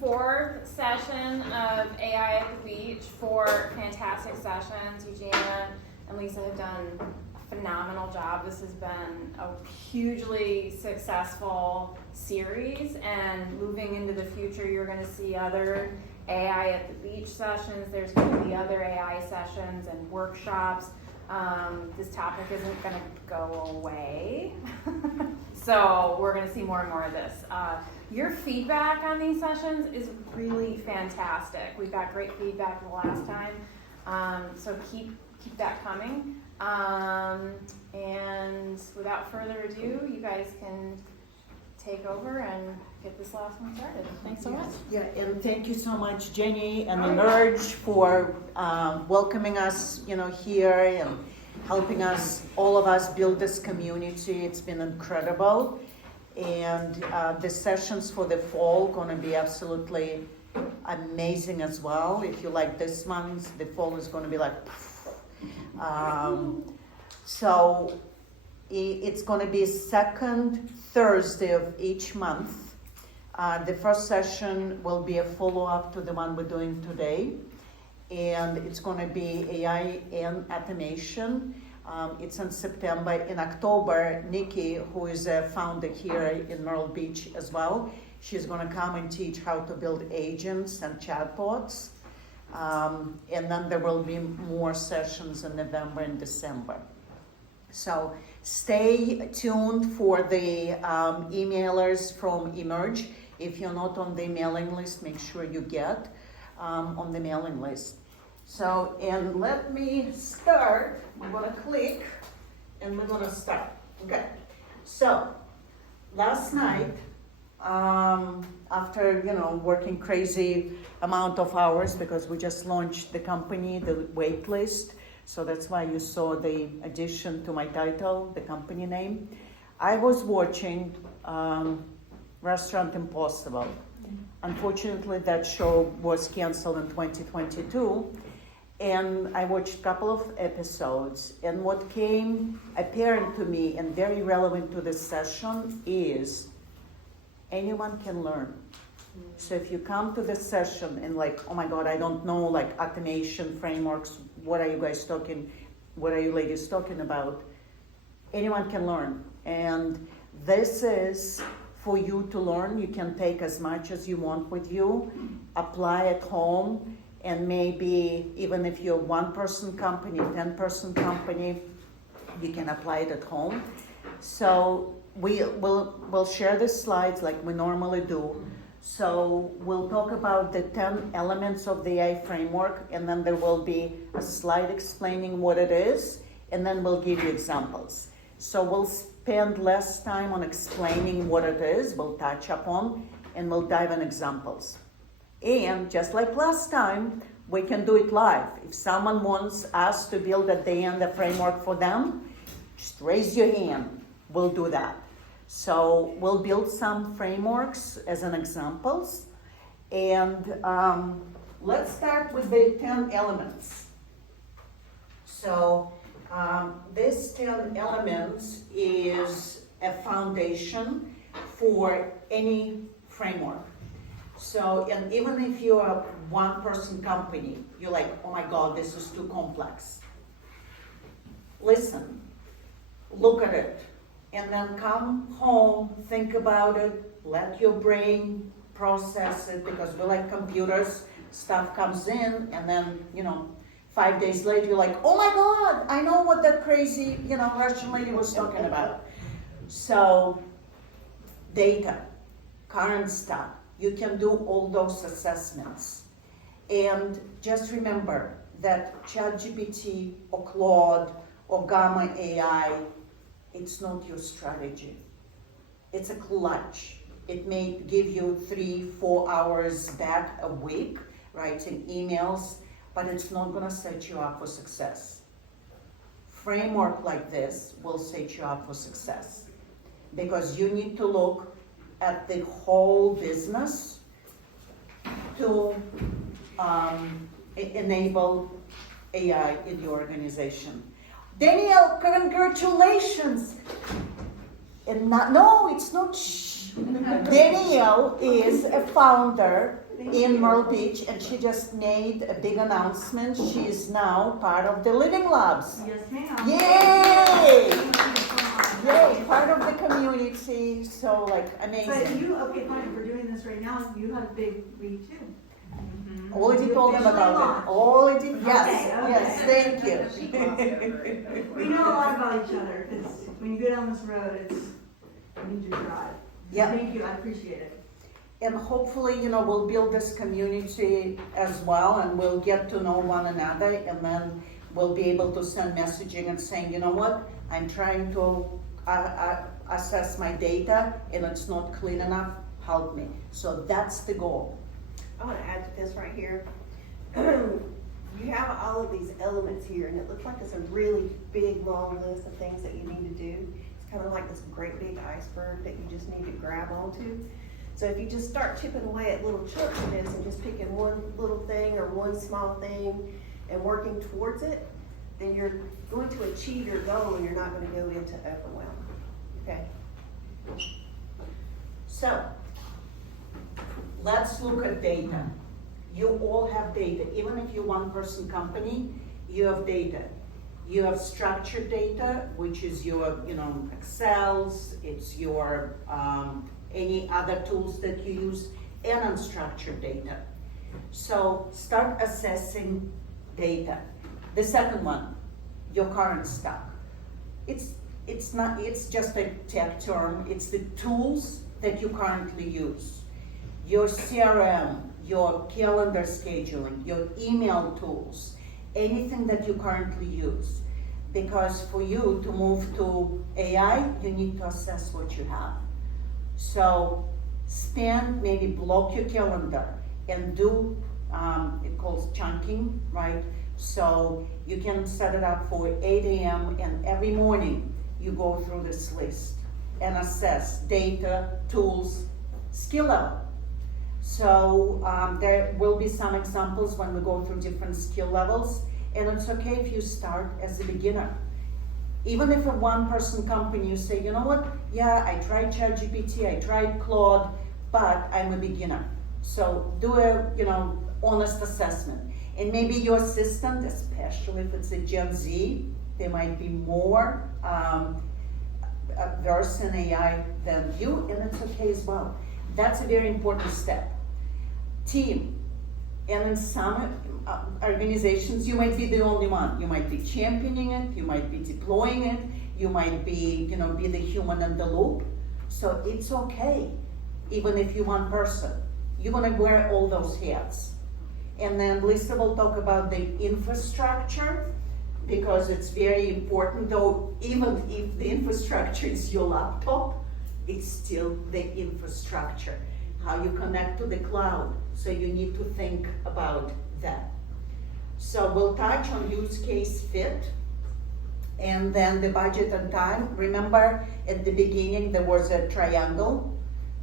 fourth session of AI at the Beach. 4 fantastic sessions. Eugina and Lisa have done a phenomenal job. This has been a hugely successful series, and moving into the future, you're going to see other AI at the Beach sessions. There's going to be other AI sessions and workshops. This topic isn't going to go away. So we're going to see more and more of this. Your feedback on these sessions is really fantastic. We got great feedback the last time. So keep that coming. And without further ado, you guys can take over and get this last one started. Thanks so much. Yeah, and thank you so much, Jenny and Emerge, for welcoming us, here and helping us, all of us, build this community. It's been incredible, and the sessions for the fall gonna be absolutely amazing as well. If you like this month, the fall is gonna be like. So it's gonna be second Thursday of each month. The first session will be a follow-up to the one we're doing today, and it's going to be AI and automation. It's in September. In October, Nikki, who is a founder here in Myrtle Beach as well, she's going to come and teach how to build agents and chatbots. And then there will be more sessions in November and December. So stay tuned for the emailers from Emerge. If you're not on the mailing list, make sure you get on the mailing list. So, and let me start. I'm gonna click and we're gonna start. Okay. So, last night, after, working crazy amount of hours, because we just launched the company, the wait list. So that's why you saw the addition to my title, the company name. I was watching Restaurant Impossible. Unfortunately, that show was canceled in 2022, and I watched a couple of episodes, and what came apparent to me and very relevant to this session is anyone can learn. So if you come to the session and oh my God, I don't know, automation frameworks, what are you ladies talking about? Anyone can learn. And this is for you to learn. You can take as much as you want with you, apply at home, and maybe even if you're a 1-person company, 10-person company, you can apply it at home. So we'll share the slides like we normally do. So we'll talk about the 10 elements of the AI framework, and then there will be a slide explaining what it is, and then we'll give you examples. So we'll spend less time on explaining what it is, we'll touch upon, and we'll dive in examples. And just like last time, we can do it live. If someone wants us to build at the end a framework for them, just raise your hand, we'll do that. So we'll build some frameworks as an examples, and let's start with the 10 elements. So this 10 elements is a foundation for any framework. So, and even if you're a 1-person company, you're like, oh my God, this is too complex. Listen, look at it. And then come home, think about it, let your brain process it, because we like computers, stuff comes in, and then, 5 days later, you're like, oh my God, I know what that crazy, Russian lady was talking about. So, data, current stuff, you can do all those assessments. And just remember that ChatGPT or Claude or Gamma AI, it's not your strategy. It's a clutch. It may give you 3-4 hours back a week writing emails, but it's not gonna set you up for success. Framework like this will set you up for success, because you need to look at the whole business to enable AI in your organization. Danielle, congratulations. And no, it's not. Shh. Danielle is a founder in Myrtle Beach, and she just made a big announcement. She is now part of the Living Labs. Yes, ma'am. Yay! Thank you so much. Yay! Part of the community. So like But amazing. you, okay, fine, we're doing this right now, you have a big read too. Already You told them officially about launched. it. Already, yes, Okay, yes. okay. Thank you. We know a lot about each other, because when you go down this road, it's, you need your drive. Yeah. Thank you, I appreciate it. And hopefully, we'll build this community as well, and we'll get to know one another, and then we'll be able to send messaging and saying, you know what, I'm trying to assess my data, and it's not clean enough, help me. So that's the goal. I want to add to this right here. You have all of these elements here, and it looks like it's a really big, long list of things that you need to do. It's kind of like this great big iceberg that you just need to grab onto. So if you just start chipping away at little chunks of this and just picking one little thing or one small thing and working towards it, then you're going to achieve your goal, and you're not going to go into overwhelm. Okay? So, let's look at data. You all have data. Even if you're one-person company, you have data. You have structured data, which is your, Excels, it's your any other tools that you use, and unstructured data. So start assessing data. The second one, your current stock. It's just a tech term. It's the tools that you currently use. Your CRM, your calendar scheduling, your email tools, anything that you currently use. Because for you to move to AI, you need to assess what you have. So maybe block your calendar and do, it calls chunking, right? So you can set it up for 8 a.m. and every morning you go through this list and assess data, tools, skill level. So there will be some examples when we go through different skill levels, and it's okay if you start as a beginner. Even if a one-person company, you say, you know what, yeah, I tried ChatGPT, I tried Claude, but I'm a beginner. So do a, honest assessment. And maybe your assistant, especially if it's a Gen Z, they might be more versed in AI than you, and it's okay as well. That's a very important step. Team. And in some organizations, you might be the only one. You might be championing it, you might be deploying it, you might be, be the human in the loop. So it's okay, even if you're one person. You're gonna wear all those hats. And then Lisa will talk about the infrastructure, because it's very important, though even if the infrastructure is your laptop, it's still the infrastructure. How you connect to the cloud. So you need to think about that. So we'll touch on use case fit, and then the budget and time. Remember at the beginning there was a triangle,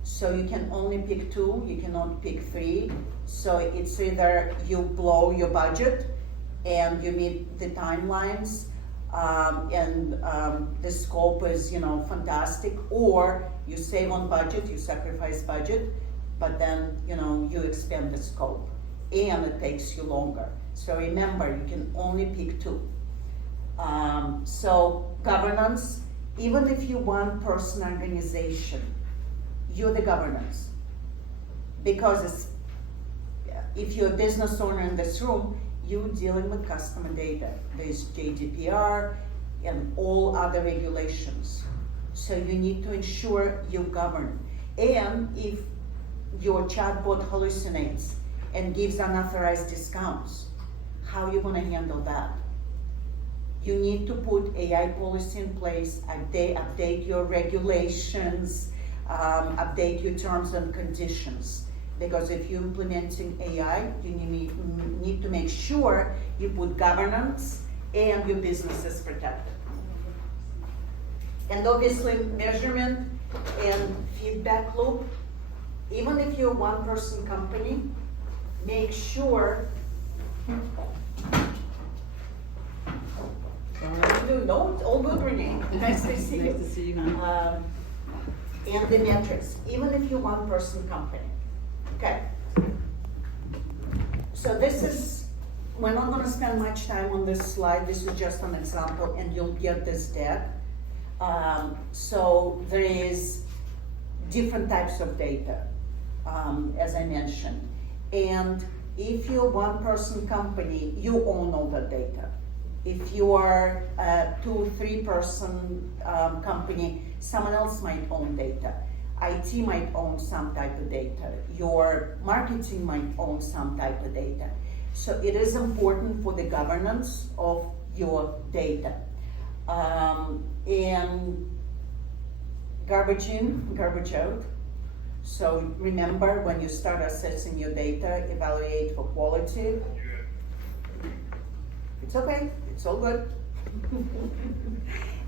so you can only pick 2, you cannot pick 3. So it's either you blow your budget and you meet the timelines, and the scope is fantastic, or you save on budget, you sacrifice budget, but then you expand the scope and it takes you longer. So remember, you can only pick 2. So governance, even if you're one-person organization, you're the governance. Because if you're a business owner in this room, you're dealing with customer data. There's GDPR and all other regulations. So you need to ensure you govern. And if your chatbot hallucinates and gives unauthorized discounts, how are you going to handle that? You need to put AI policy in place, update your regulations, update your terms and conditions. Because if you're implementing AI, you need to make sure you put governance and your business is protected. And obviously measurement and feedback loop. Even if you're a one-person company, make sure. No, it's all good, Renee. Nice to see you. Nice to see you, hon. and the metrics, even if you're one person company. Okay. So this is, we're not gonna spend much time on this slide, this is just an example, and you'll get this deck. So there is different types of data, as I mentioned. And if you're one person company, you own all the data. If you are a 2-3 person company, someone else might own data. IT might own some type of data. Your marketing might own some type of data. So it is important for the governance of your data. And garbage in, garbage out. So remember, when you start assessing your data, evaluate for quality. It's okay, it's all good.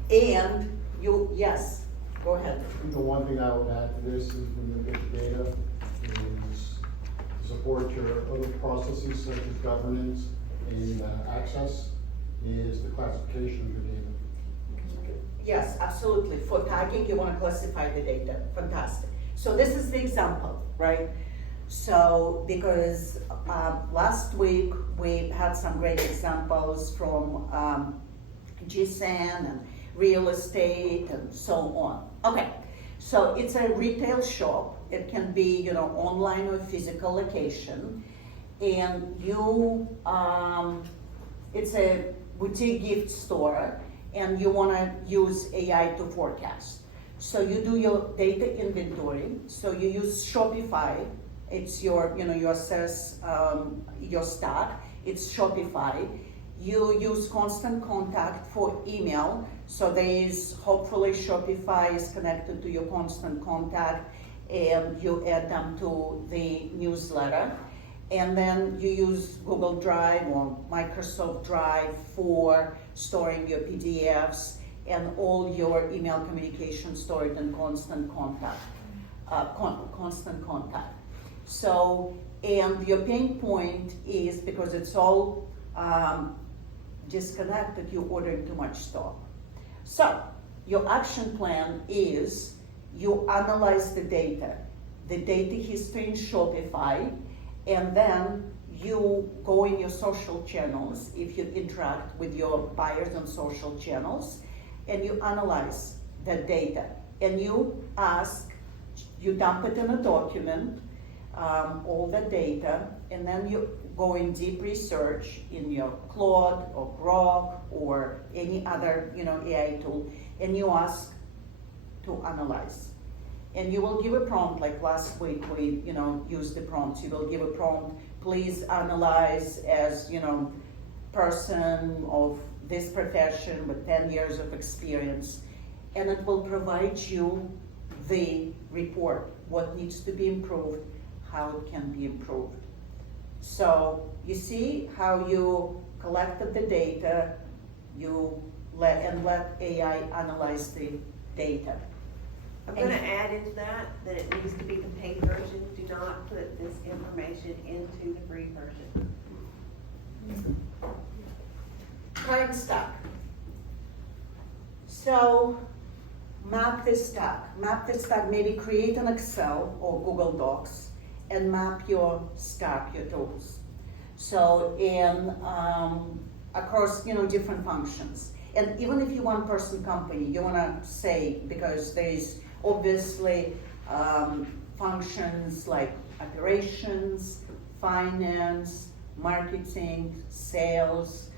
And you, yes, go ahead. The one thing I would add to this is when you look at the data is to support your other processes such as governance and access is the classification of your data. Yes, absolutely. For tagging, you want to classify the data. Fantastic. So this is the example, right? So because last week we had some great examples from GSAN and real estate and so on. Okay, so it's a retail shop. It can be, you know, online or physical location, and you, it's a boutique gift store, and you want to use AI to forecast. So you do your data inventory. So you use Shopify. It's your, you know, you assess your stock. It's Shopify. You use Constant Contact for email. So there is, hopefully Shopify is connected to your Constant Contact, and you add them to the newsletter. And then you use Google Drive or Microsoft Drive for storing your PDFs, and all your email communication stored in Constant Contact. Constant Contact. So, and your pain point is because it's all disconnected, you're ordering too much stock. So, your action plan is you analyze the data history in Shopify, and then you go in your social channels, if you interact with your buyers on social channels, and you analyze the data. And you ask, you dump it in a document, all the data, and then you go in deep research in your Claude or Grok or any other, you know, AI tool, and you ask to analyze. And you will give a prompt, like last week we, you know, used the prompts. You will give a prompt, please analyze as, you know, person of this profession with 10 years of experience. And it will provide you the report, what needs to be improved, how it can be improved. So you see how you collected the data, you let AI analyze the data. I'm gonna add into that it needs to be the paid version. Do not put this information into the free version. Current stock. So map the stock. Maybe create an Excel or Google Docs and map your stock, your tools. So in across, you know, different functions. And even if you're one person company, you wanna say, because there's obviously functions like operations, finance, marketing, sales.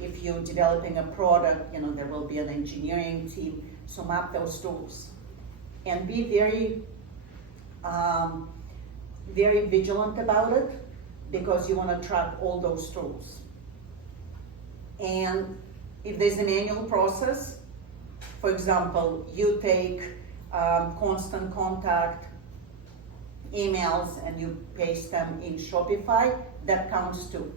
If you're developing a product, you know, there will be an engineering team. So map those tools and be very, very vigilant about it, because you want to track all those tools. And if there's a manual process, for example, you take Constant Contact emails and you paste them in Shopify, that counts too.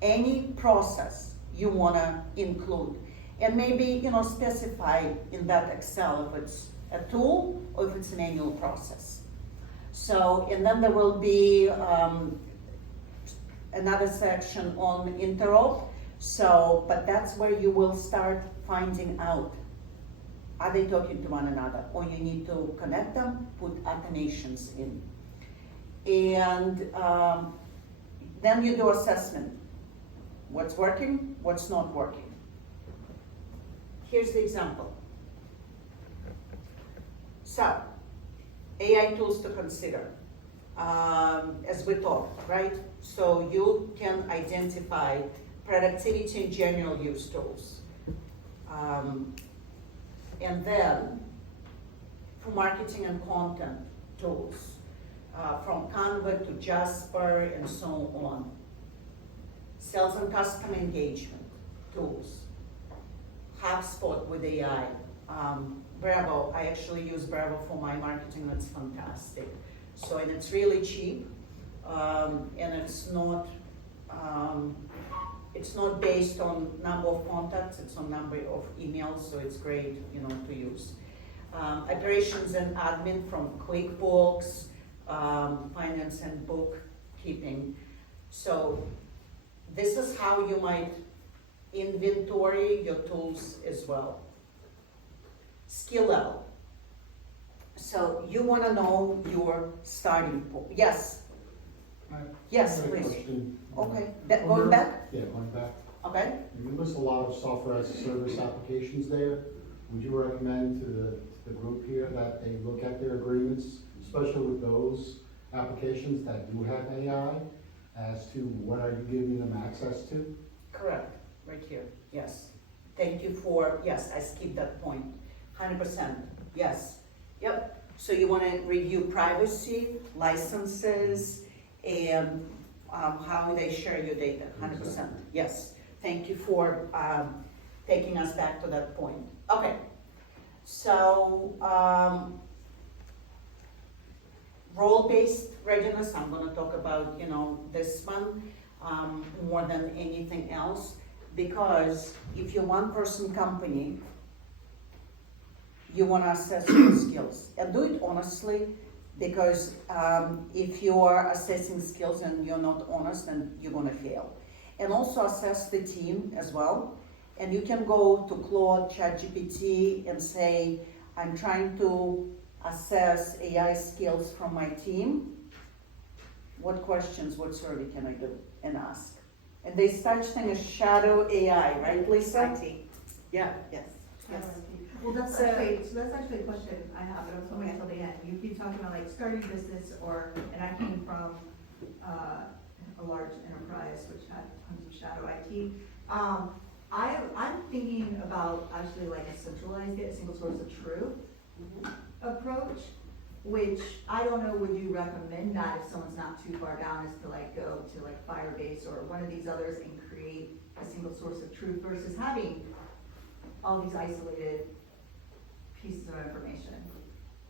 Any process you want to include, and maybe, you know, specify in that Excel if it's a tool or if it's a manual process. So, and then there will be another section on interop. So, but that's where you will start finding out are they talking to one another? Or you need to connect them, put attenuations in. And then you do assessment. What's working, what's not working. Here's the example. So, AI tools to consider. As we talked, right? So you can identify productivity and general use tools. And then for marketing and content tools, from Canva to Jasper and so on. Sales and customer engagement tools. HubSpot with AI. Bravo, I actually use Bravo for my marketing, that's fantastic. So, and it's really cheap, and it's not based on number of contacts, it's on number of emails, so it's great, to use. Operations and admin from QuickBooks, finance and bookkeeping. So this is how you might inventory your tools as well. Skill level. So you want to know your starting point. Yes. Yes, I have a please. question. Okay. Going back. Yeah, going back. Okay. You list a lot of software as a service applications there. Would you recommend to the group here that they look at their agreements, especially with those applications that do have AI, as to what are you giving them access to? Correct. Right here. Yes. Thank you for, yes, I skipped that point. 100%. Yes. Yep. So you want to review privacy, licenses, and how they share your data. 100%. Exactly. Yes. Thank you for taking us back to that point. Okay. So role-based readiness. I'm going to talk about this one more than anything else, because if you're one-person company, you want to assess your skills and do it honestly, because if you are assessing skills and you're not honest, then you're going to fail. And also assess the team as well. And you can go to Claude, ChatGPT, and say, I'm trying to assess AI skills from my team. What questions, what survey can I do and ask? And there's such thing as shadow AI, right, Lisa? IT. Yeah. Yes. Yes. Well, that's actually a question I have, but I was hoping until the end. You keep talking about like starting a business, and I came from a large enterprise which had tons of shadow IT. I'm thinking about actually like a centralized, a single source of truth approach, which I don't know, would you recommend that if someone's not too far down as to like go to like Firebase or one of these others and create a single source of truth versus having all these isolated pieces of information?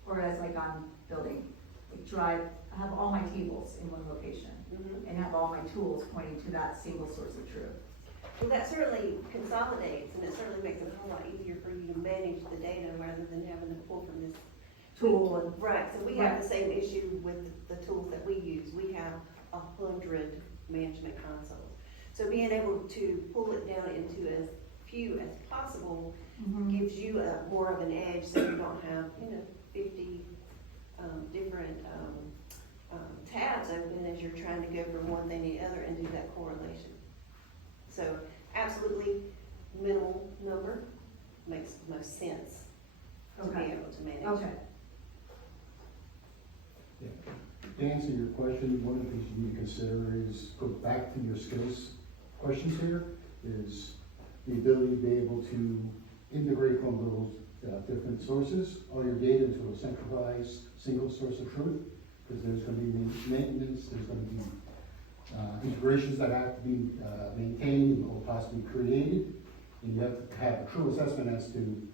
Whereas like I'm building like Drive, I have all my tables in one location and have all my tools pointing to that single source of truth. Well, that certainly consolidates, and it certainly makes it a whole lot easier for you to manage the data rather than having to pull from this Tool and Right, so we have the same issue with the tools that we use. We have 100 management consoles. So being able to pull it down into as few as possible gives you more of an edge, so you don't have 50 different tabs open as you're trying to go from one thing to the other and do that correlation. So absolutely minimal number makes the most sense to be able to manage. Okay. Yeah. To answer your question, one of the things you need to consider is, go back to your skills questions here, is the ability to be able to integrate from those different sources, all your data into a centralized single source of truth, because there's going to be maintenance, there's going to be integrations that have to be maintained or possibly created, and you have to have a true assessment as to,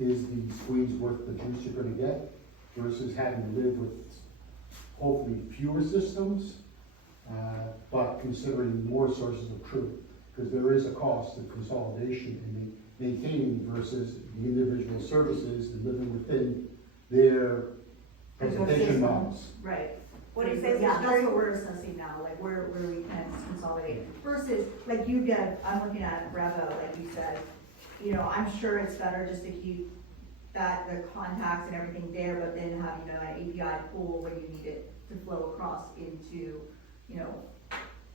is the squeeze worth the juice you're going to get, versus having to live with hopefully fewer systems, but considering more sources of truth, because there is a cost of consolidation and maintaining versus the individual services and living within their presentation models. Right. What do you say? Yeah, that's what we're assessing now, like where we can consolidate versus like I'm looking at Bravo, like you said, I'm sure it's better just to keep that the contacts and everything there, but then having an API pool when you need it to flow across into, you know,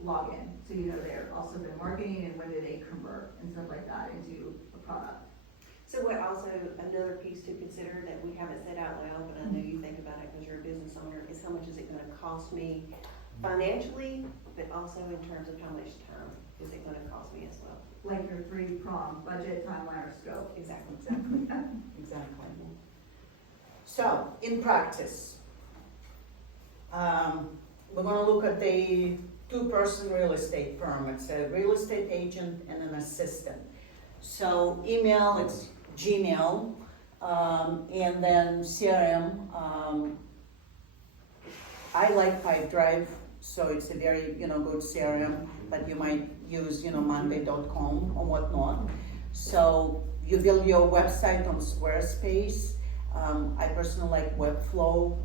login. So you know they're also their marketing and when do they convert and stuff like that into a product. So what also, another piece to consider that we haven't said out loud, but I know you think about it because you're a business owner, is how much is it gonna cost me financially, but also in terms of how much time is it gonna cost me as well. Like your 3-prong budget, timeline, or scope. Exactly. Exactly. So, in practice, we're gonna look at the two-person real estate firm. It's a real estate agent and an assistant. So, email, it's Gmail, and then CRM. I like Pipedrive, so it's a very, good CRM, but you might use, Monday.com or whatnot. So you build your website on Squarespace. I personally like Webflow.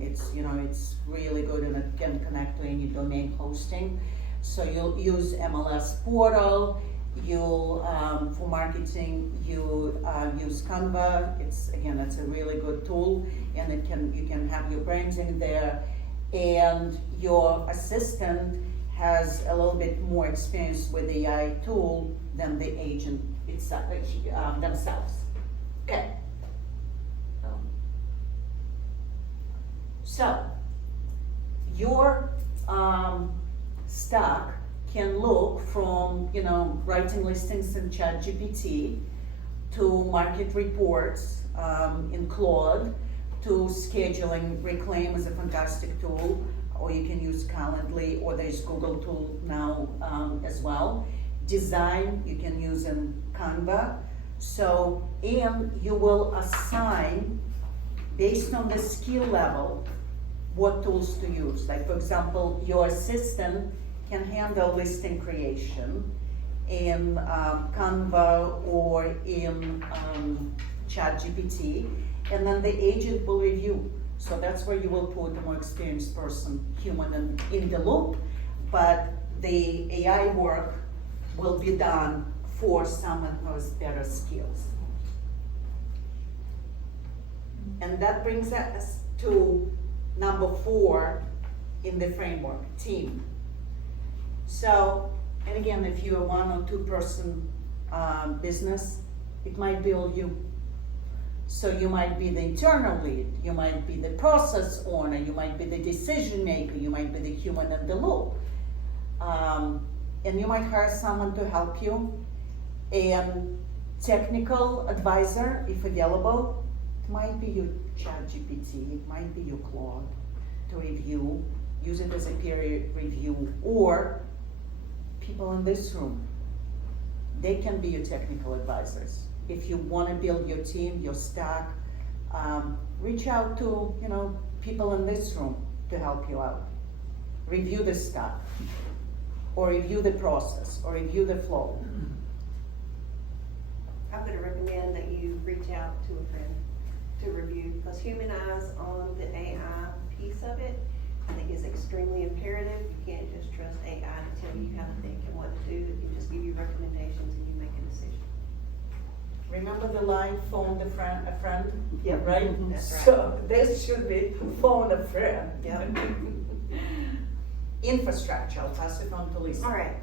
It's really good and it can connect to any domain hosting. So you'll use MLS portal. You'll for marketing you use Canva. It's a really good tool, and you can have your branding there. And your assistant has a little bit more experience with the AI tool than the agent itself, themselves. Okay. So, your stack can look from, writing listings in ChatGPT to market reports in Claude, to scheduling. Reclaim is a fantastic tool, or you can use Calendly, or there's Google tool now as well. Design, you can use in Canva. So, and you will assign, based on the skill level, what tools to use. Like, for example, your assistant can handle listing creation in Canva or in ChatGPT, and then the agent will review. So that's where you will put a more experienced person, human, in the loop, but the AI work will be done for someone who has better skills. And that brings us to number 4 in the framework, team. So, and again, if you're a 1 or 2 person business, it might be all you. So you might be the internal lead, you might be the process owner, you might be the decision maker, you might be the human in the loop. And you might hire someone to help you. And technical advisor, if available, it might be your ChatGPT, it might be your Claude to review, use it as a peer review, or people in this room, they can be your technical advisors. If you want to build your team, your stack, reach out to people in this room to help you out. Review the stuff, or review the process, or review the flow. I'm going to recommend that you reach out to a friend to review, because human eyes on the AI piece of it, I think, is extremely imperative. You can't just trust AI to tell you how to think and what to do. It can just give you recommendations and you make a decision. Remember the line, phone a friend? Yep. Right? That's right. So this should be phone a friend. Yep. Infrastructure, I'll pass it on to Lisa. All right.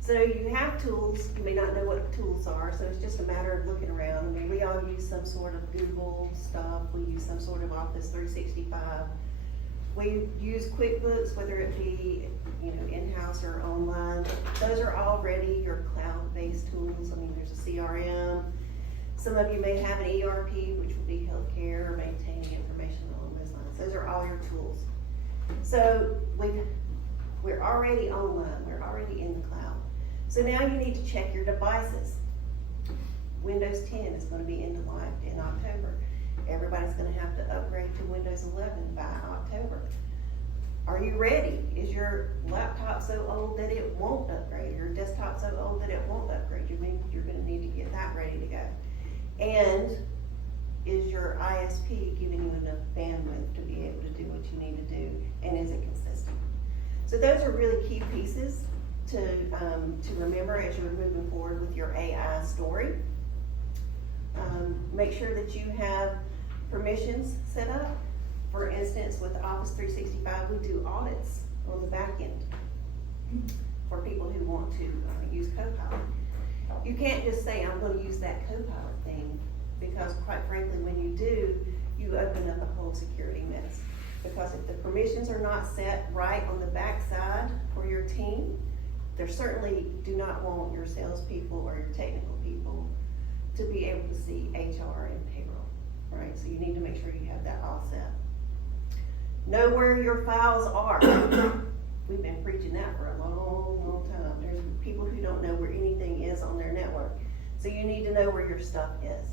So you have tools. You may not know what the tools are, so it's just a matter of looking around. I mean, we all use some sort of Google stuff. We use some sort of Office 365. We use QuickBooks, whether it be in-house or online. Those are already your cloud-based tools. I mean, there's a CRM. Some of you may have an ERP, which will be healthcare or maintaining information along those lines. Those are all your tools. So we're already online. We're already in the cloud. So now you need to check your devices. Windows 10 is going to be end of life in October. Everybody's going to have to upgrade to Windows 11 by October. Are you ready? Is your laptop so old that it won't upgrade? Your desktop so old that it won't upgrade? You're going to need to get that ready to go. And is your ISP giving you enough bandwidth to be able to do what you need to do? And is it consistent? So those are really key pieces to remember as you're moving forward with your AI story. Make sure that you have permissions set up. For instance, with Office 365, we do audits on the back end for people who want to use Copilot. You can't just say, I'm gonna use that Copilot thing, because quite frankly, when you do, you open up a whole security mess. Because if the permissions are not set right on the back side for your team, they certainly do not want your salespeople or your technical people to be able to see HR and payroll, right? So you need to make sure you have that all set. Know where your files are. We've been preaching that for a long, long time. There's people who don't know where anything is on their network. So you need to know where your stuff is.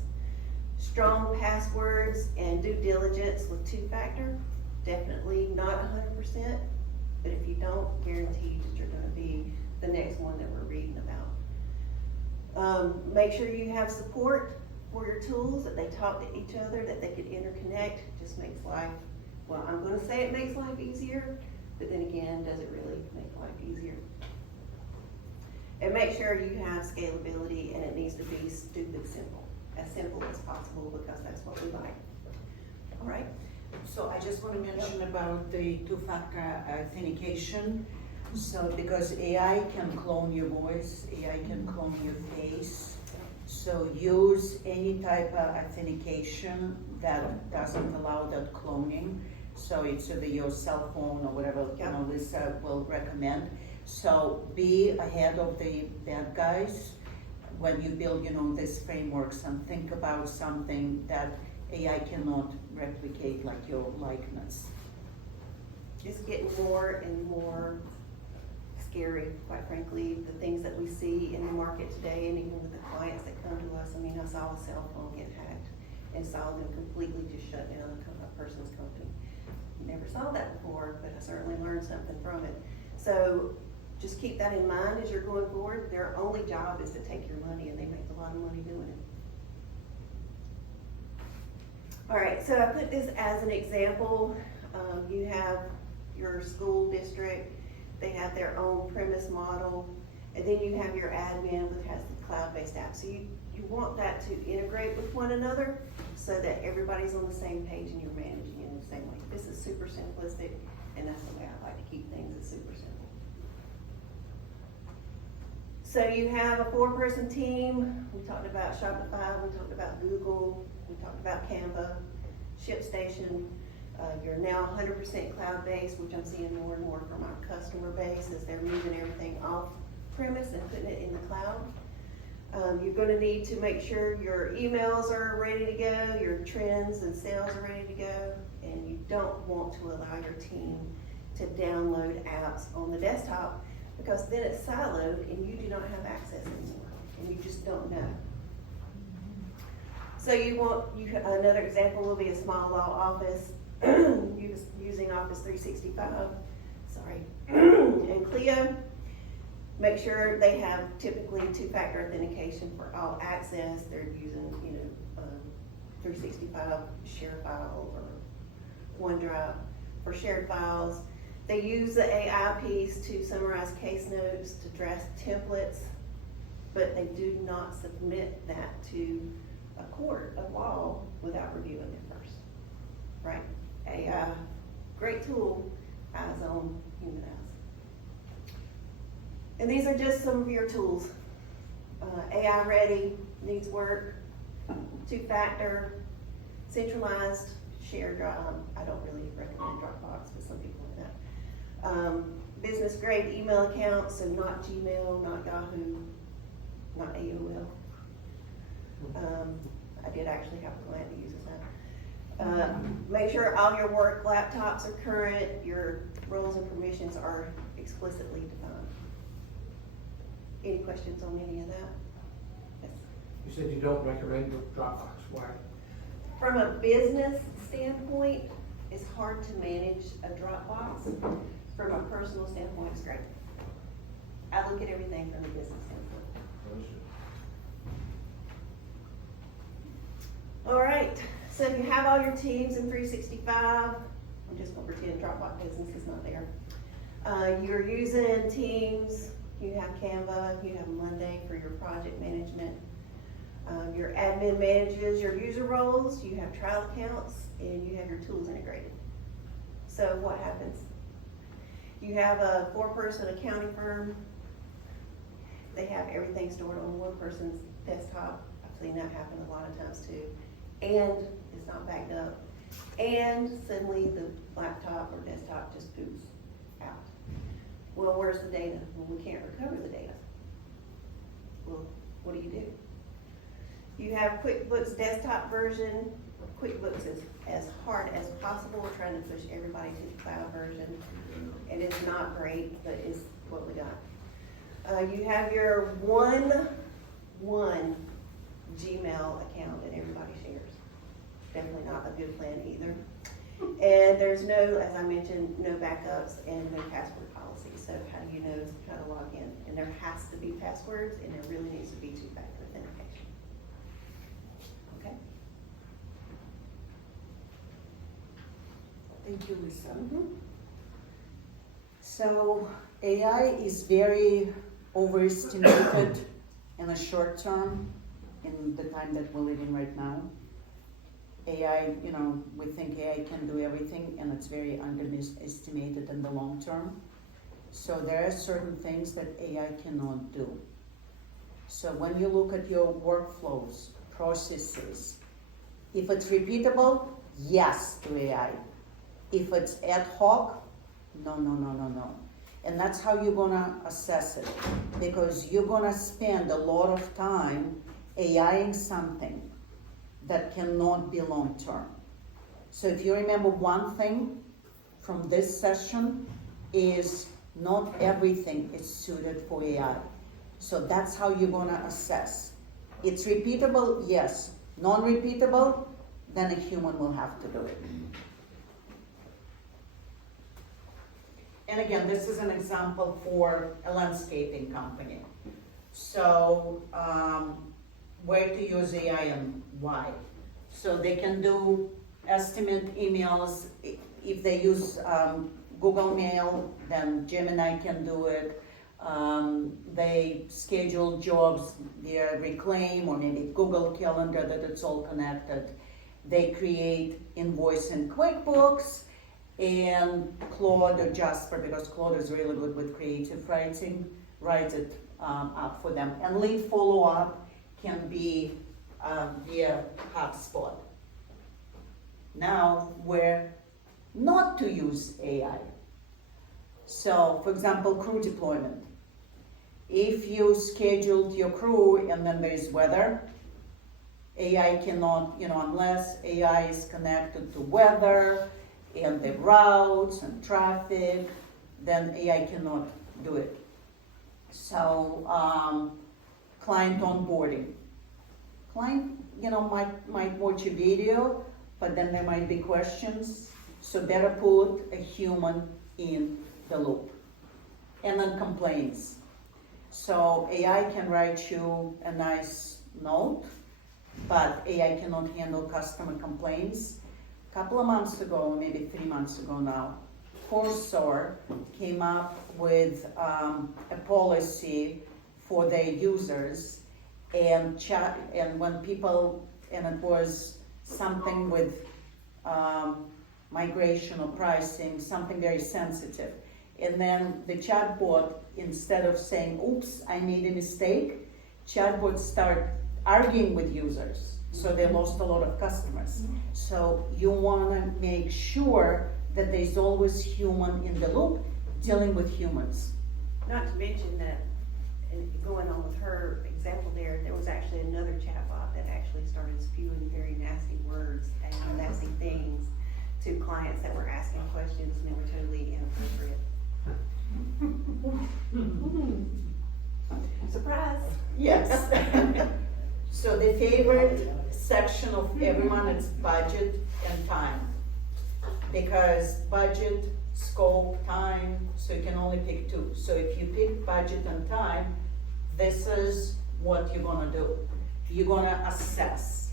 Strong passwords and due diligence with two-factor, definitely not 100%, but if you don't, guarantee that you're gonna be the next one that we're reading about. Make sure you have support for your tools, that they talk to each other, that they can interconnect. Just makes life, well, I'm gonna say it makes life easier, but then again, does it really make life easier? And make sure you have scalability, and it needs to be stupid simple as possible, because that's what we like. All right? So I just want to mention about the two-factor authentication. So because AI can clone your voice, AI can clone your face. So use any type of authentication that doesn't allow that cloning. So it's either your cell phone or whatever, Lisa will recommend. So be ahead of the bad guys when you build, these frameworks, and think about something that AI cannot replicate, like your likeness. It's getting more and more scary, quite frankly, the things that we see in the market today, and even with the clients that come to us. I mean, I saw a cell phone get hacked and saw them completely just shut down a person's company. Never saw that before, but I certainly learned something from it. So just keep that in mind as you're going forward. Their only job is to take your money, and they make a lot of money doing it. All right, so I put this as an example. You have your school district, they have their own premise model, and then you have your admin, which has the cloud-based app. So you want that to integrate with one another so that everybody's on the same page and you're managing it in the same way. This is super simplistic, and that's the way I like to keep things, is super simple. So you have a 4-person team. We talked about Shopify, we talked about Google, we talked about Canva, ShipStation. You're now 100% cloud-based, which I'm seeing more and more from our customer base as they're moving everything off premise and putting it in the cloud. You're gonna need to make sure your emails are ready to go, your trends and sales are ready to go, and you don't want to allow your team to download apps on the desktop, because then it's siloed and you do not have access anymore, and you just don't know. So another example will be a small law office using Office 365, and Clio. Make sure they have typically two-factor authentication for all access. They're using, 365 share file or OneDrive for shared files. They use the AI piece to summarize case notes, to draft templates, but they do not submit that to a court of law without reviewing it first, right? AI, great tool, eyes on, human eyes. And these are just some of your tools. AI ready, needs work, two-factor, centralized, shared drive. I don't really recommend Dropbox, but some people like that. Business grade email accounts, so not Gmail, not Yahoo, not AOL. I did actually have a client that uses that. Make sure all your work laptops are current, your roles and permissions are explicitly defined. Any questions on any of that? Yes. You said you don't recommend Dropbox, why? From a business standpoint, it's hard to manage a Dropbox. From a personal standpoint, it's great. I look at everything from a business standpoint. All right, so you have all your teams in 365. I'm just gonna pretend Dropbox Business is not there. You're using Teams, you have Canva, you have Monday for your project management. Your admin manages your user roles, you have trial accounts, and you have your tools integrated. So what happens? You have a 4-person accounting firm. They have everything stored on one person's desktop. I've seen that happen a lot of times too. And it's not backed up. And suddenly the laptop or desktop just poops out. Well, where's the data? Well, we can't recover the data. Well, what do? You have QuickBooks desktop version. QuickBooks is as hard as possible. We're trying to push everybody to the cloud version. And it's not great, but it's what we got. You have your one Gmail account that everybody shares. Definitely not a good plan either. And there's no, as I mentioned, no backups and no password policy. So how do you know how to log in? And there has to be passwords, and there really needs to be 2-factor authentication. Okay? Thank you, Lisa. So AI is very overestimated in the short term, in the time that we're living right now. AI, we think AI can do everything, and it's very underestimated in the long term. So there are certain things that AI cannot do. So when you look at your workflows, processes, if it's repeatable, yes to AI. If it's ad hoc, no. And that's how you're gonna assess it, because you're gonna spend a lot of time AIing something that cannot be long-term. So if you remember one thing from this session is not everything is suited for AI. So that's how you're gonna assess. It's repeatable, yes. Non-repeatable, then a human will have to do it. And again, this is an example for a landscaping company. So where to use AI and why? So they can do estimate emails. If they use Google Mail, then Gemini can do it. They schedule jobs via Reclaim or maybe Google Calendar, that it's all connected. They create invoice in QuickBooks, and Claude or Jasper, because Claude is really good with creative writing, writes it up for them. And lead follow-up can be via HubSpot. Now, where not to use AI. So, for example, crew deployment. If you scheduled your crew and then there is weather, AI cannot, unless AI is connected to weather and the routes and traffic, then AI cannot do it. So, client onboarding. Client, might watch a video, but then there might be questions, so better put a human in the loop. And then complaints. So AI can write you a nice note, but AI cannot handle customer complaints. A couple of months ago, maybe 3 months ago now, Coursera came up with a policy for their users and when people, and it was something with migration or pricing, something very sensitive. And then the chatbot, instead of saying, oops, I made a mistake, chatbots start arguing with users. So they lost a lot of customers. So you wanna make sure that there's always human in the loop dealing with humans. Not to mention that, and going on with her example there was actually another chatbot that actually started spewing very nasty words and nasty things to clients that were asking questions, and they were totally inappropriate. Surprise! Yes. So the favorite section of everyone is budget and time. Because budget, scope, time, so you can only pick two. So if you pick budget and time, this is what you're gonna do. You're gonna assess.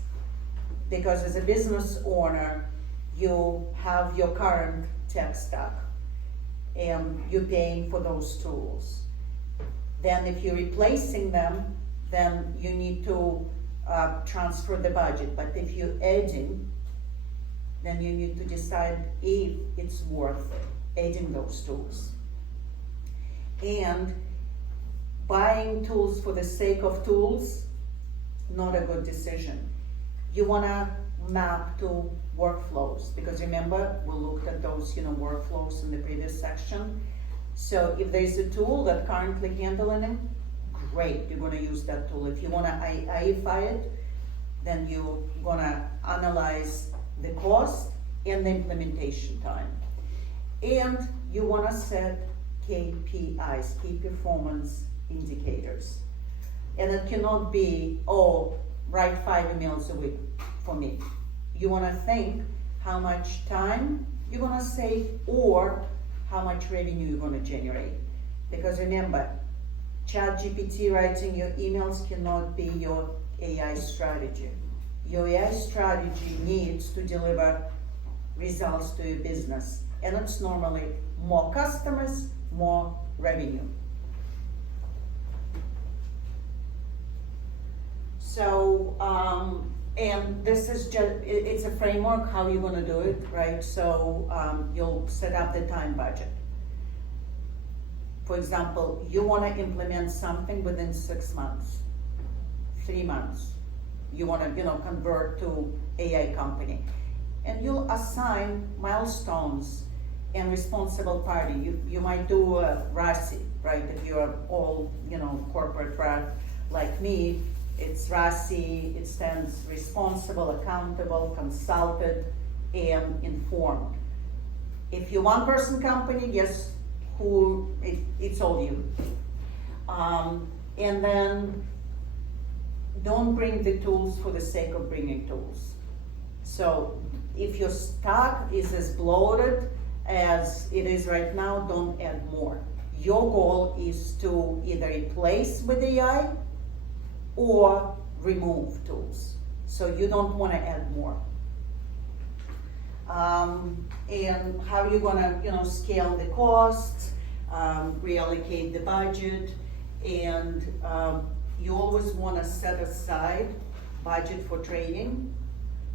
Because as a business owner, you have your current tech stack and you're paying for those tools. Then if you're replacing them, then you need to transfer the budget, but if you're adding, then you need to decide if it's worth adding those tools. And buying tools for the sake of tools, not a good decision. You wanna map to workflows, because remember, we looked at those, workflows in the previous section. So if there's a tool that currently handling it, great, you're gonna use that tool. If you wanna AIify it, then you're gonna analyze the cost and the implementation time. And you wanna set KPIs, key performance indicators. And it cannot be, write 5 emails a week for me. You wanna think how much time you're gonna save or how much revenue you're gonna generate. Because remember, ChatGPT writing your emails cannot be your AI strategy. Your AI strategy needs to deliver results to your business. And it's normally more customers, more revenue. So, and this is just, it's a framework how you're gonna do it, right? So you'll set up the time budget. For example, you wanna implement something within 6 months, 3 months. You wanna, convert to AI company. And you'll assign milestones and responsible party. You might do a RASI, right? If you're all, corporate rep like me, it's RASI, it stands responsible, accountable, consulted, and informed. If you're one person company, guess who, it's all you. And then don't bring the tools for the sake of bringing tools. So if your stock is as bloated as it is right now, don't add more. Your goal is to either replace with AI or remove tools. So you don't want to add more. And how you're gonna, scale the costs, reallocate the budget, and you always want to set aside budget for training.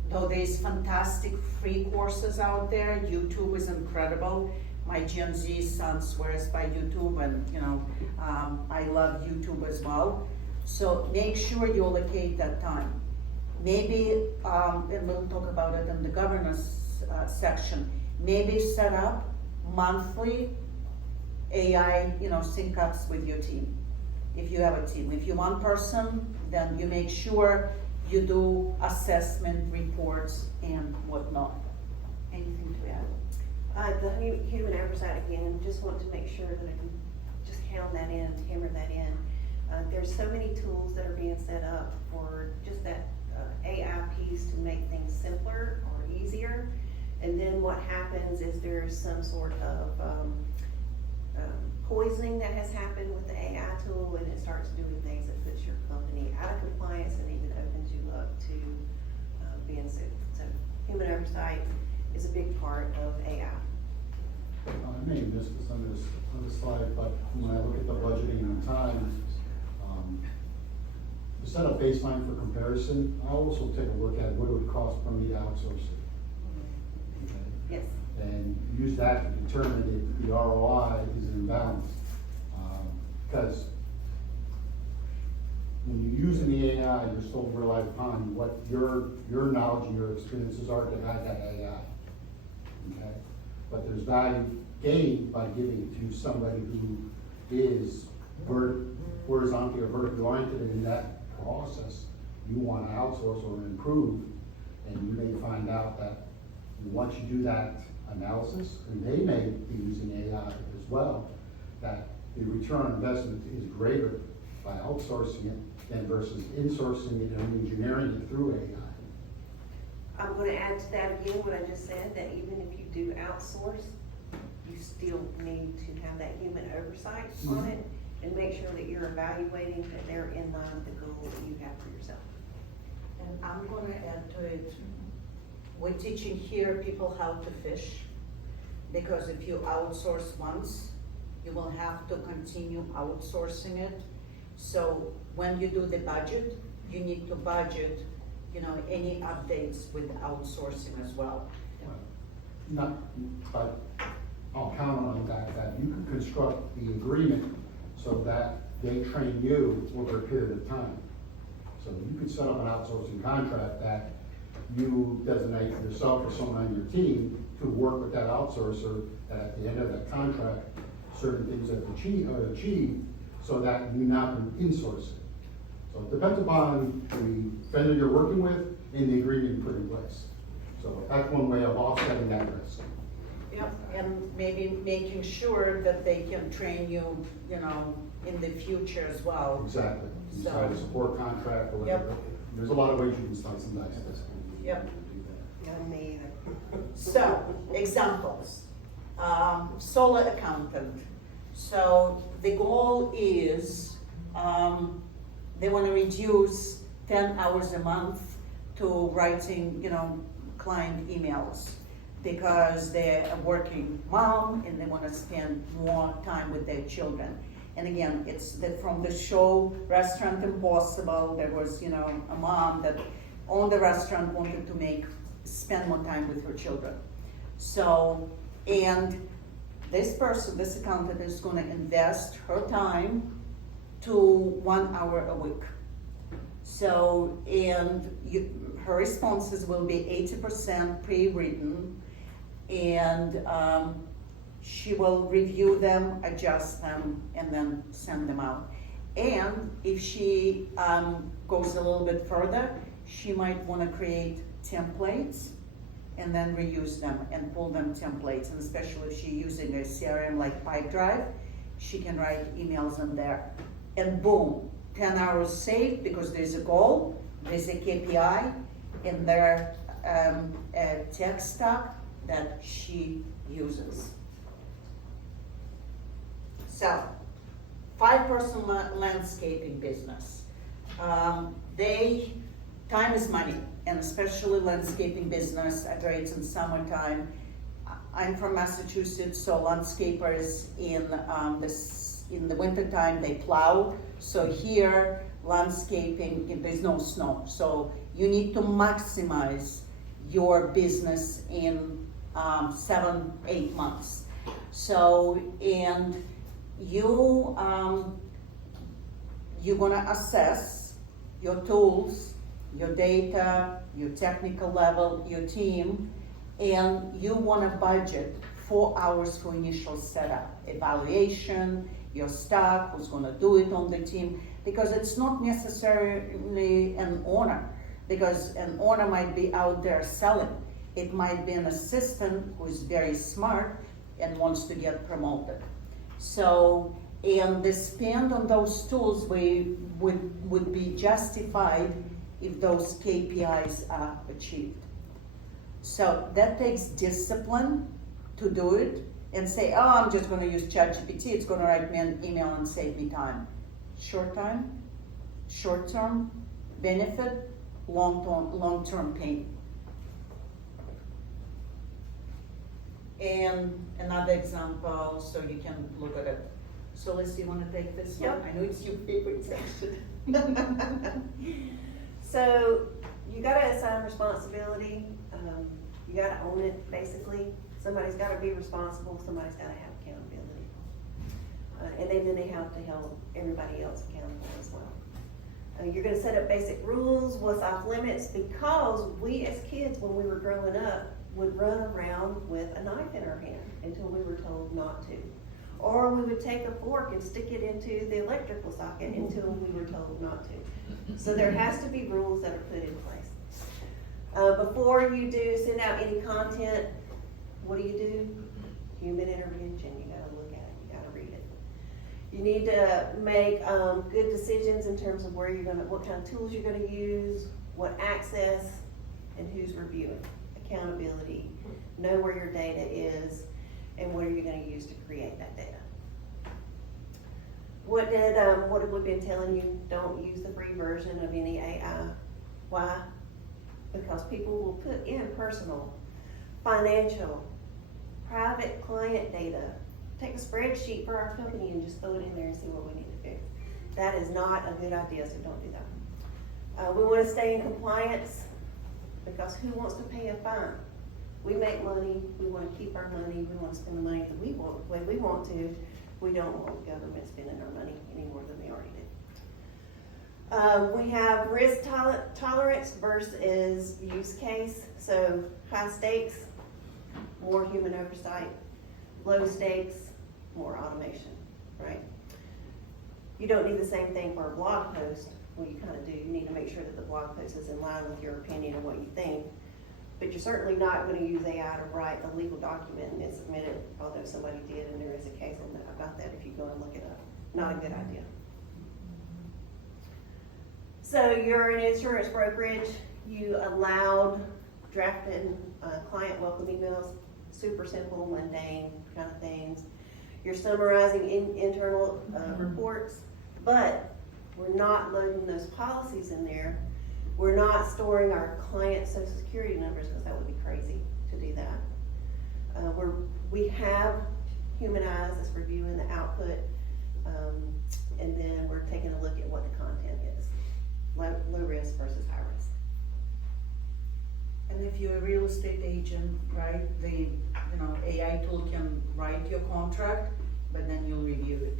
Though there's fantastic free courses out there, YouTube is incredible. My Gen Z son swears by YouTube, and I love YouTube as well. So make sure you allocate that time. Maybe, and we'll talk about it in the governance section, maybe set up monthly AI, sync ups with your team. If you have a team, if you're one person, then you make sure you do assessment reports and whatnot. Anything to add? The human oversight again, just want to make sure that I can just count that in, hammer that in. There's so many tools that are being set up for just that AI piece to make things simpler or easier. And then what happens is there's some sort of poisoning that has happened with the AI tool, and it starts doing things that puts your company out of compliance and even opens you up to being sued. So human oversight is a big part of AI. I may have missed this on this slide, but when I look at the budgeting and time, to set a baseline for comparison, I also take a look at what it would cost for me to outsource it. Okay? Yes. And use that to determine if the ROI is in balance. Because when you're using the AI, you're still relying upon what your knowledge and your experiences are to guide that AI. Okay? But there's value gained by giving it to somebody who is horizontally or vertically oriented in that process you want to outsource or improve. And you may find out that once you do that analysis, and they may be using AI as well, that the return on investment is greater by outsourcing it than versus insourcing it and engineering it through AI. I'm going to add to that again what I just said, that even if you do outsource, you still need to have that human oversight on it and make sure that you're evaluating that they're in line with the goal that you have for yourself. And I'm gonna add to it, we're teaching here people how to fish, because if you outsource once, you will have to continue outsourcing it. So when you do the budget, you need to budget, any updates with outsourcing as well. Not, but I'll count on that you can construct the agreement so that they train you over a period of time. So you could set up an outsourcing contract that you designate yourself or someone on your team to work with that outsourcer, that at the end of that contract, certain things are achieved so that you not insource it. So it depends upon the vendor you're working with and the agreement you put in place. So that's one way of offsetting that risk. Yep, and maybe making sure that they can train you, in the future as well. Exactly. You So- sign a support contract or Yep. whatever. There's a lot of ways you can slice and dice this. Yep. Not me either. So, examples. Solar accountant. So the goal is, they want to reduce 10 hours a month to writing, client emails, because they're a working mom and they want to spend more time with their children. And again, it's from the show Restaurant Impossible. There was, a mom that owned the restaurant, wanted to spend more time with her children. So, and this accountant is going to invest her time to 1 hour a week. So, and her responses will be 80% pre-written, and she will review them, adjust them, and then send them out. And if she goes a little bit further, she might want to create templates and then reuse them and pull them templates. And especially if she's using a CRM like Pipedrive, she can write emails in there. And boom, 10 hours saved because there's a goal, there's a KPI in their tech stack that she uses. So, 5-person landscaping business. Time is money, and especially landscaping business operates in summertime. I'm from Massachusetts, so landscapers in the wintertime they plow. So here, landscaping, there's no snow. So you need to maximize your business in 7-8 months. So, and you're gonna assess your tools, your data, your technical level, your team, and you wanna budget 4 hours for initial setup, evaluation, your staff, who's gonna do it on the team, because it's not necessarily an owner, because an owner might be out there selling. It might be an assistant who's very smart and wants to get promoted. So, and the spend on those tools would be justified if those KPIs are achieved. So that takes discipline to do it and say, oh, I'm just gonna use ChatGPT, it's gonna write me an email and save me time. Short-term benefit, long-term pain. And another example, so you can look at it. So Liz, you wanna take this one? I know it's your favorite section. So you gotta assign responsibility, you gotta own it, basically. Somebody's gotta be responsible, somebody's gotta have accountability. And then they have to hold everybody else accountable as well. You're gonna set up basic rules, what's off limits, because we as kids, when we were growing up, would run around with a knife in our hand until we were told not to. Or we would take a fork and stick it into the electrical socket until we were told not to. So there has to be rules that are put in place. Before you do send out any content, what do? Human intervention, you gotta look at it, you gotta read it. You need to make good decisions in terms of what kind of tools you're gonna use, what access, and who's reviewing. Accountability, know where your data is, and what are you gonna use to create that data. What have we been telling you? Don't use the free version of any AI. Why? Because people will put in personal, financial, private client data. Take a spreadsheet for our company and just throw it in there and see what we need to fix. That is not a good idea, so don't do that. We wanna stay in compliance, because who wants to pay a fine? We make money, we wanna keep our money, we wanna spend the money that we want, the way we want to. We don't want the government spending our money any more than they already do. We have risk tolerance versus use case. So high stakes, more human oversight. Low stakes, more automation, right? You don't need the same thing for a blog post. Well, you kind of do. You need to make sure that the blog post is in line with your opinion and what you think. But you're certainly not going to use AI to write a legal document and then submit it, although somebody did, and there is a case on that, about that if you go and look it up. Not a good idea. So you're an insurance brokerage. You allowed drafting client welcome emails, super simple, mundane kind of things. You're summarizing internal reports, but we're not loading those policies in there. We're not storing our client social security numbers, because that would be crazy to do that. We have human eyes that's reviewing the output, and then we're taking a look at what the content is. Low risk versus high risk. And if you're a real estate agent, right, the AI tool can write your contract, but then you'll review it.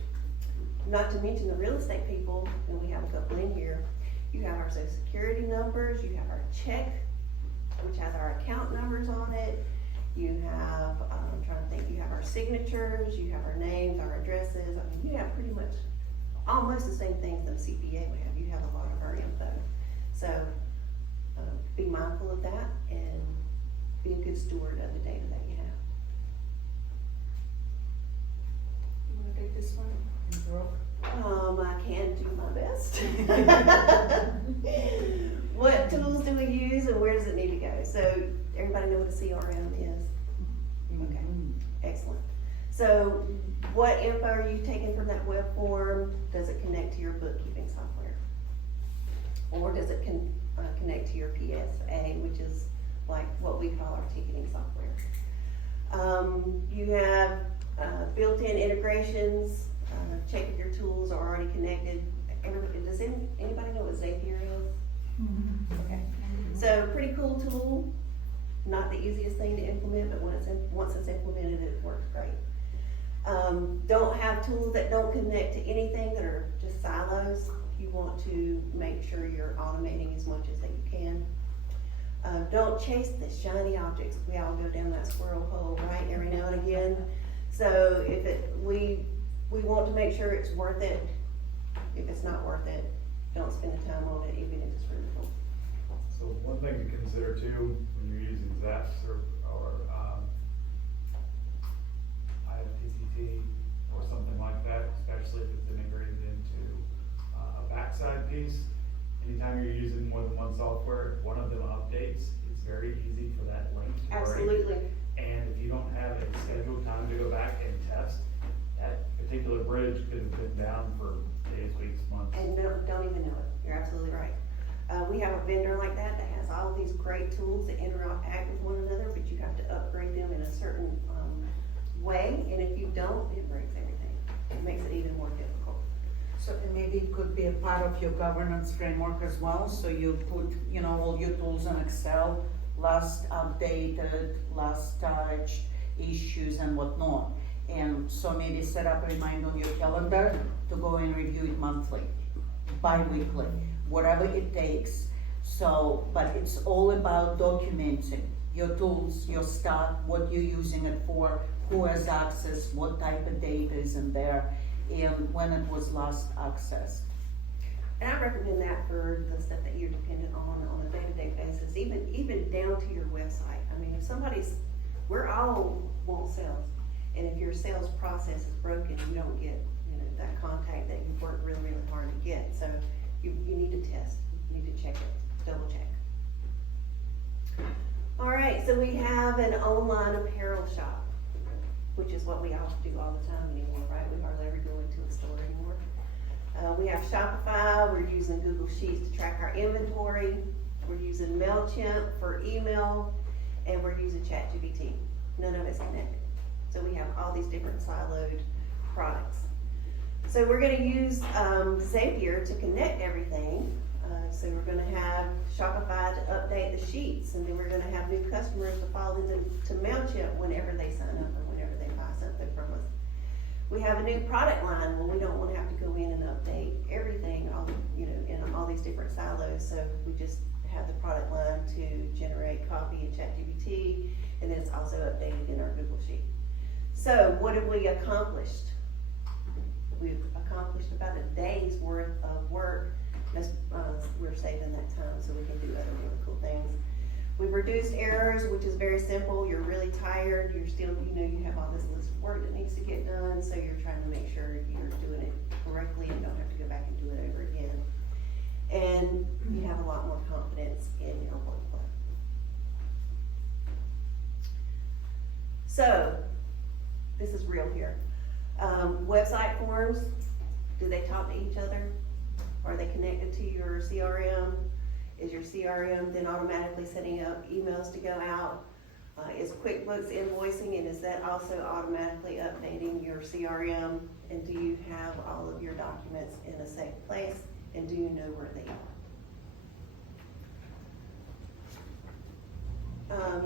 Not to mention the real estate people, and we have a couple in here. You have our social security numbers, you have our check, which has our account numbers on it. You have, I'm trying to think, you have our signatures, you have our names, our addresses. I mean, you have pretty much almost the same things that a CPA would have. You have a lot of our info. So be mindful of that and be a good steward of the data that you have. You wanna take this one? I can do my best. What tools do we use and where does it need to go? So everybody know what a CRM is? Okay, excellent. So what info are you taking from that web form? Does it connect to your bookkeeping software? Or does it connect to your PSA, which is like what we call our ticketing software? You have built-in integrations. Check if your tools are already connected. Does anybody know what Zapier is? Okay. So pretty cool tool. Not the easiest thing to implement, but once it's implemented, it works great. Don't have tools that don't connect to anything, that are just silos. You want to make sure you're automating as much as that you can. Don't chase the shiny objects. We all go down that squirrel hole, right, every now and again. So if we want to make sure it's worth it. If it's not worth it, don't spend the time on it, even if it's really cool. So one thing to consider too, when you're using Zaps or IFTTT or something like that, especially if it's integrated into a backside piece, anytime you're using more than one software, if one of them updates, it's very easy for that link to break. Absolutely. And if you don't have a scheduled time to go back and test, that particular bridge could have been down for days, weeks, months. And don't even know it. You're absolutely right. We have a vendor like that has all these great tools that interact with one another, but you have to upgrade them in a certain way. And if you don't, it breaks everything. It makes it even more difficult. So and maybe it could be a part of your governance framework as well. So you put, all your tools in Excel, last updated, last touched, issues and whatnot. And so maybe set up a reminder on your calendar to go and review it monthly, bi-weekly, whatever it takes. So, but it's all about documenting your tools, your stuff, what you're using it for, who has access, what type of data is in there, and when it was last accessed. And I recommend that for the stuff that you're dependent on a day-to-day basis, even down to your website. I mean, if we're all want sales. And if your sales process is broken, you don't get, that contact that you've worked really, really hard to get. So you need to test, you need to check it, double check. All right, so we have an online apparel shop, which is what we all do all the time anymore, right? We hardly ever go into a store anymore. We have Shopify, we're using Google Sheets to track our inventory. We're using MailChimp for email, and we're using ChatGPT. None of it's connected. So we have all these different siloed products. So we're gonna use Zapier to connect everything. So we're gonna have Shopify to update the sheets, and then we're gonna have new customers to fall into MailChimp whenever they sign up or whenever they buy something from us. We have a new product line, well, we don't wanna have to go in and update everything, all, you know, in all these different silos, so we just have the product line to generate copy in ChatGPT, and then it's also updated in our Google Sheet. So what have we accomplished? We've accomplished about a day's worth of work. That's, we're saving that time so we can do other really cool things. We've reduced errors, which is very simple. You're really tired, you're still, you know, you have all this list of work that needs to get done, so you're trying to make sure you're doing it correctly and don't have to go back and do it over again. And you have a lot more confidence in your workflow. So, this is real here. Website forms, do they talk to each other? Are they connected to your CRM? Is your CRM then automatically setting up emails to go out? Is QuickBooks invoicing, and is that also automatically updating your CRM? And do you have all of your documents in a safe place? And do you know where they are?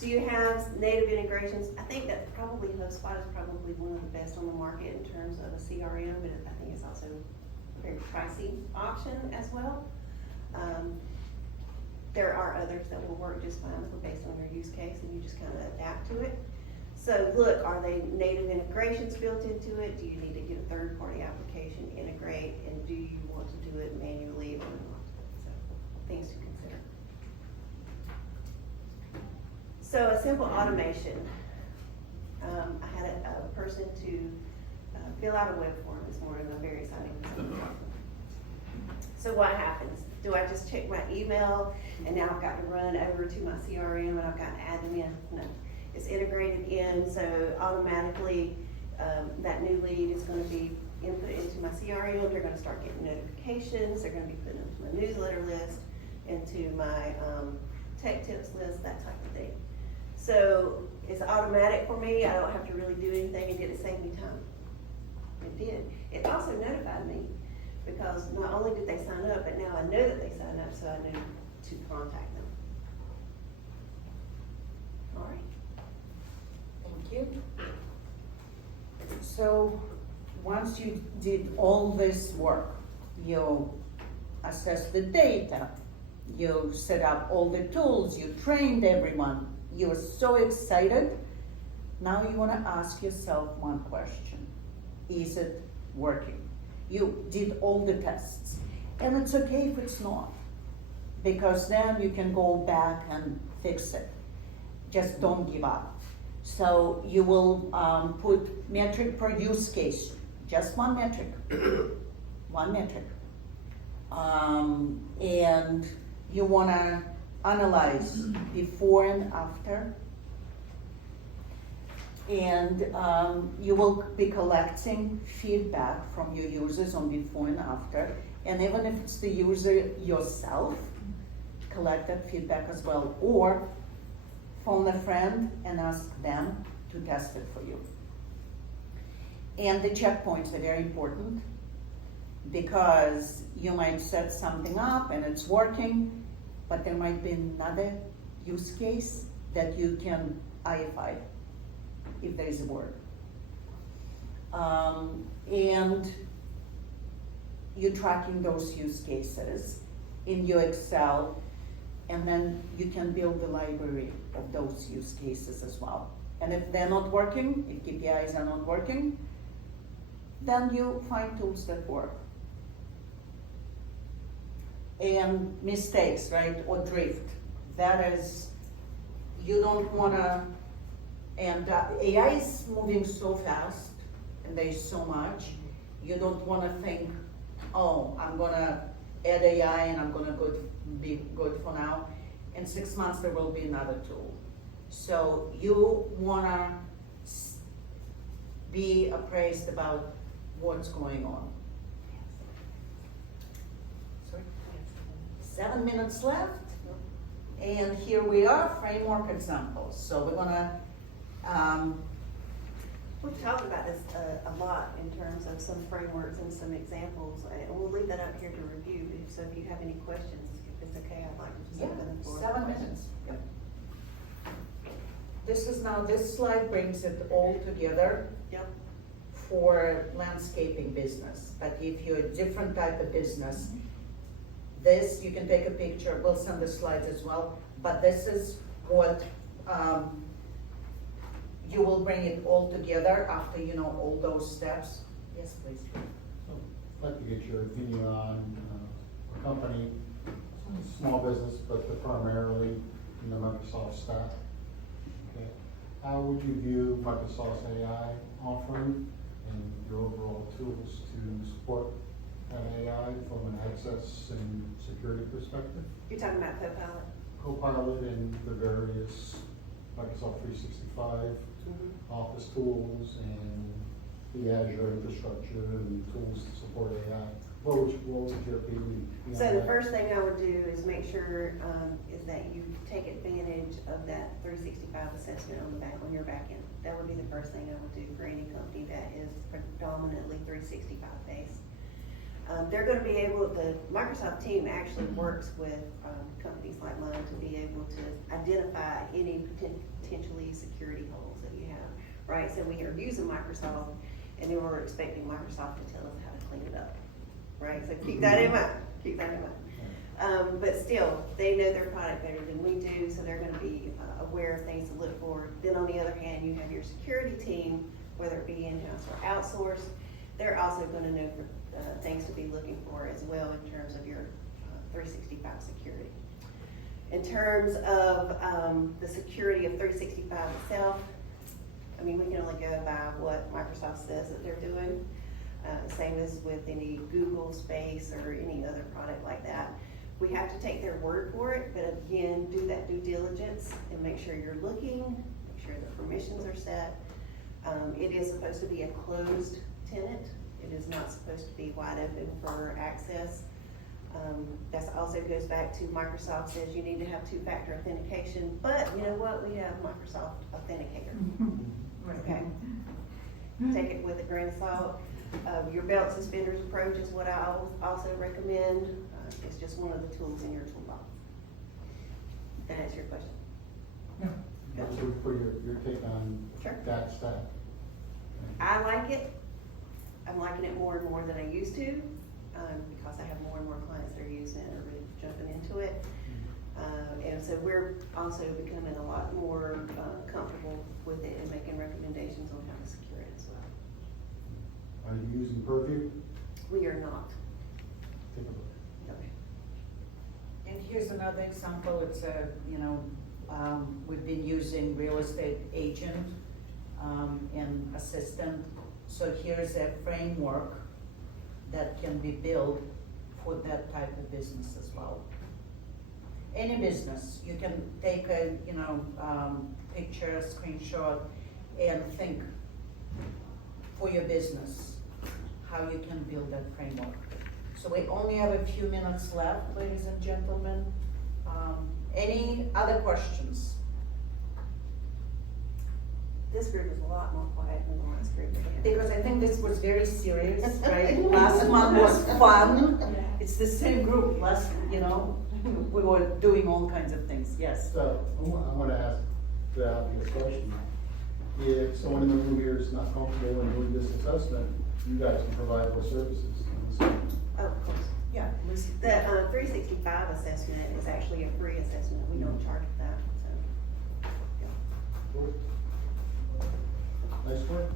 Do you have native integrations? I think that probably HubSpot is probably one of the best on the market in terms of a CRM, but I think it's also a very pricey option as well. There are others that will work just fine based on your use case, and you just kind of adapt to it. So look, are they native integrations built into it? Do you need to get a third-party application integrate, and do you want to do it manually or not? So things to consider. So a simple automation. I had a person to fill out a web form this morning. I'm very excited. So what happens? Do I just check my email and now I've got to run over to my CRM and I've got to add them in? No, it's integrated in, so automatically that new lead is going to be input into my CRM. They're going to start getting notifications. They're going to be put into my newsletter list, into my tech tips list, that type of thing. So it's automatic for me. I don't have to really do anything, and did it save me time? It did. It also notified me, because not only did they sign up, but now I know that they signed up, so I know to contact them. All right. Thank you. So, once you did all this work, you assessed the data, you set up all the tools, you trained everyone, you were so excited. Now you want to ask yourself one question. Is it working? You did all the tests. And it's okay if it's not, because then you can go back and fix it. Just don't give up. So you will put metric per use case, just one metric, one metric. And you want to analyze before and after. And you will be collecting feedback from your users on before and after. And even if it's the user yourself, collect that feedback as well. Or phone a friend and ask them to test it for you. And the checkpoints are very important, because you might set something up and it's working, but there might be another use case that you can IFI, if there is a word. And you're tracking those use cases in your Excel, and then you can build the library of those use cases as well. And if they're not working, if KPIs are not working, then you find tools that work. And mistakes, right, or drift. That is, you don't wanna, and AI is moving so fast, and there's so much, you don't wanna think, oh, I'm gonna add AI and I'm gonna be good for now. In 6 months there will be another tool. So you wanna be appraised about what's going on. 7 minutes left, and here we are, framework examples. So we're gonna talked about this a lot in terms of some frameworks and some examples, and we'll leave that out here to review. So if you have any questions, if it's okay, I'd like to just open the floor. 7 minutes. Yep. This slide brings it all together Yep. for landscaping business. But if you're a different type of business, this, you can take a picture, we'll send the slides as well, but this is what, you will bring it all together after you know all those steps. Yes, please. So, I'd like to get your opinion on a company, small business, but they're primarily in the Microsoft stack. Okay. How would you view Microsoft's AI offering and your overall tools to support that AI from an access and security perspective? You're talking about Copilot? Copilot and the various Microsoft 365 Office tools and the Azure infrastructure and tools to support AI. What would your opinion be on So the that? first thing I would do is make sure, is that you take advantage of that 365 assessment on your back end. That would be the first thing I would do for any company that is predominantly 365 based. They're gonna be able, the Microsoft team actually works with, companies like mine to be able to identify any potentially security holes that you have, right? So we are using Microsoft, and then we're expecting Microsoft to tell us how to clean it up, right? So keep that in mind, keep that in mind. But still, they know their product better than we do, so they're gonna be aware of things to look for. Then on the other hand, you have your security team, whether it be in-house or outsourced, they're also gonna know things to be looking for as well in terms of your 365 security. In terms of the security of 365 itself, I mean, we can only go by what Microsoft says that they're doing. Same as with any Google space or any other product like that. We have to take their word for it, but again, do that due diligence and make sure you're looking, make sure the permissions are set. It is supposed to be a closed tenant. It is not supposed to be wide open for access. That also goes back to Microsoft says you need to have two-factor authentication, but you know what? We have Microsoft Authenticator. Okay? Take it with a grain of salt. Your belt suspenders approach is what I also recommend. It's just one of the tools in your toolbox. That answer your question? So for your take on Sure. that stack. I like it. I'm liking it more and more than I used to, because I have more and more clients that are using it and are really jumping into it. And so we're also becoming a lot more comfortable with it and making recommendations on how to secure it as well. Are you using Purview? We are not. Take a look. Okay. And here's another example, it's a, we've been using real estate agent and assistant. So here's a framework that can be built for that type of business as well. Any business, you can take a, picture, screenshot, and think for your business, how you can build that framework. So we only have a few minutes left, ladies and gentlemen. Any other questions? This group is a lot more quiet than the last group. Because I think this was very serious, right? Last one was fun. It's the same group, we were doing all kinds of things, yes. So I want to ask the obvious question. If someone in the room here is not comfortable in doing this assessment, you guys can provide those services. Oh, of course. Yeah, Lucy. The 365 assessment is actually a free assessment. We don't charge for that, so. Nice work.